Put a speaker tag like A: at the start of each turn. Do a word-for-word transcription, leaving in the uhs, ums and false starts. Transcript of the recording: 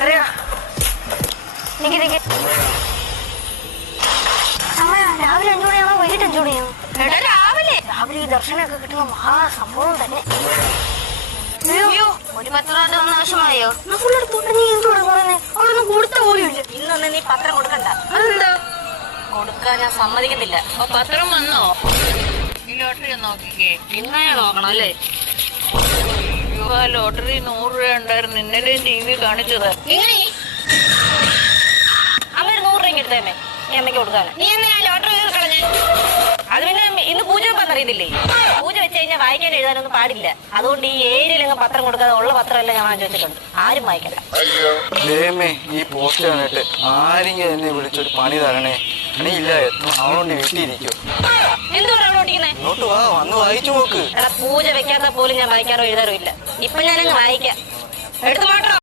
A: രാവിലെ അഞ്ചു മണിയാണോ വൈകിട്ട് അഞ്ചു മണിയാണോ? രാവിലെ രാവിലെ ഈ ദർശനമൊക്കെ കിട്ടുന്ന മഹാസംഭവം തന്നെ. ഒരു പത്രം വന്ന വിഷമായോ? നീ എന്തുകൂടെ പറയുന്നേ? അവളൊന്നും കൊടുത്ത പോലുമില്ല. ഇന്നൊന്ന് നീ പത്രം കൊടുക്കണ്ട. അതെന്താ കൊടുക്കാൻ ഞാൻ സമ്മതിക്കത്തില്ല.
B: പത്രം വന്നോ? ഈ ലോട്ടറി നോക്കിക്കേ. ഇന്നേ നോക്കണം അല്ലേ? ലോട്ടറി നൂറ് രൂപ ഉണ്ടായിരുന്നു. ഇന്നലെ ടി വി കാണിച്ചത്.
A: അമ്മ ഒരു നൂറ് രൂപ എടുത്തേമേ ഈ അമ്മയ്ക്ക് കൊടുക്കാന്. നീ എന്നാ ലോട്ടറി കളഞ്ഞ? അത് പിന്നെ ഇന്ന് പൂജ വെപ്പാന്ന് അറിയത്തില്ലേ? പൂജ വെച്ച് കഴിഞ്ഞാൽ വായിക്കാൻ എഴുതാനൊന്നും പാടില്ല. അതുകൊണ്ട് ഈ ഏരിയയിലങ്ങ് പത്രം കൊടുക്കാതെ ഉള്ള പത്രമെല്ലാം ഞാൻ വാങ്ങിച്ചു വെച്ചിട്ടുണ്ട്. ആരും വായിക്കണ്ട.
C: ഈ പോസ്റ്റ് കണ്ടിട്ട് ആരെങ്കിലും എന്നെ വിളിച്ചൊരു പണി തരണേ. പണിയില്ലായിരുന്നു. അവളോണ്ട് വീട്ടിലിരിക്കും.
A: എന്തുകൊണ്ടാണ് അവിടെ ഓടിക്കുന്നത്?
C: ഇങ്ങോട്ട് വാ, വന്ന് വായിച്ചു നോക്ക്.
A: പൂജ വെക്കാത്ത പോലും ഞാൻ വായിക്കാറോ എഴുതാറോ ഇല്ല. ഇപ്പൊ ഞാനങ്ങ് വായിക്കാം. എടുത്തു മാട്ടോ.